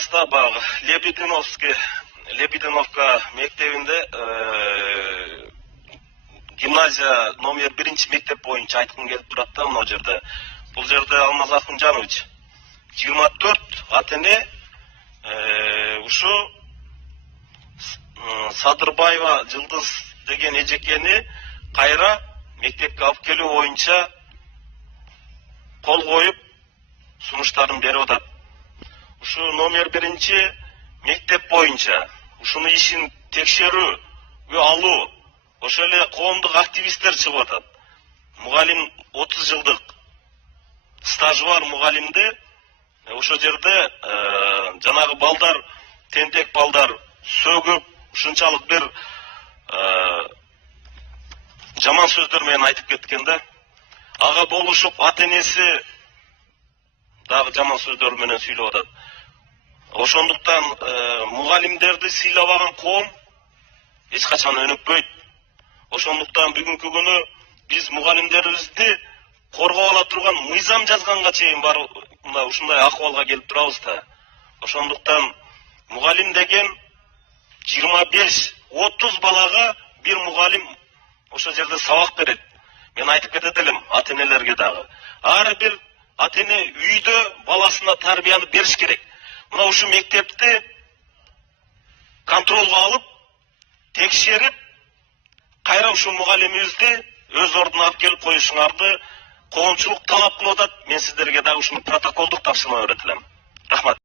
Таласта баягы Лебединовка мектебинде гимназия номер 1 мектеп боюнча айткым келип турат да мына жерде. Бул жерде Алмаз Акынжанович 24 ата-эне ушу Садырбаева Жылдыз деген эжекени кайра мектепке алып келүү боюнча кол коюп сунуштарын берип атат. Ушу номер 1 мектеп боюнча ушуну ишин текшерүүгө алуу ошол эле коомдук активисттер чыгып атат. Мугалим 30 жылдык стажы бар мугалимди ошол жерде жанагы балдар, тентек балдар сөгүп, ушунчалык бир жаман сөздөр менен айтып кеткен да. Ага болушуп ата-энеси дагы жаман сөздөр менен сүйлөп атат. Ошондуктан мугалимдерди сыйлабаган коом эч качан өнүкпөйт. Ошондуктан бүгүнкү күнү биз мугалимдерибизди коргоп ала турган мыйзам жазганга чейин бар мына ушундай акыбалга келип турабыз да. Ошондуктан мугалим деген 25-30 балага бир мугалим ошол жерде сабак берет. Мен айтып кетет элем ата-энелерге дагы. Ар бир ата-эне үйдө баласына тарбияны бериш керек. Мына ушу мектепти контролго алып, текшерип, кайра ушу мугалимибизди өз ордуна алып келип коюшуңарды коомчулук талап кылып атат. Мен сиздерге дагы ушуну протоколдук тапшырма берет элем. Рахмат.